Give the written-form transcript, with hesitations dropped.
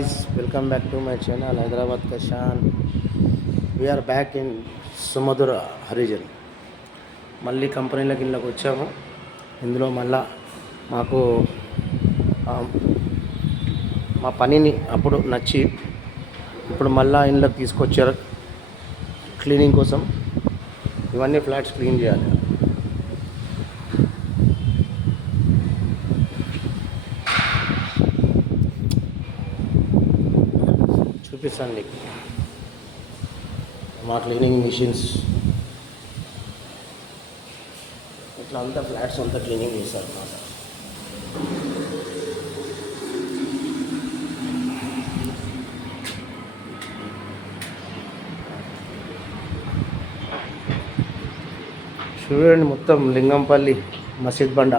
Guys, welcome back to my channel Hyderabad Kashan. We are back in Sumadura Harijan. మళ్ళీ కంపెనీలోకి ఇళ్ళకి వచ్చాము. ఇందులో మళ్ళా మాకు మా పనిని అప్పుడు నచ్చి ఇప్పుడు మళ్ళా ఇళ్ళకి తీసుకొచ్చారు క్లీనింగ్ కోసం. ఇవన్నీ ఫ్లాట్స్ క్లీన్ చేయాలి. చూపిస్తాను నీకు మా క్లీనింగ్ మిషన్స్. ఇట్లా అంతా ఫ్లాట్స్ అంతా క్లీనింగ్ చేస్తారు అన్నమాట. చూడండి మొత్తం లింగంపల్లి మసీద్ బండ.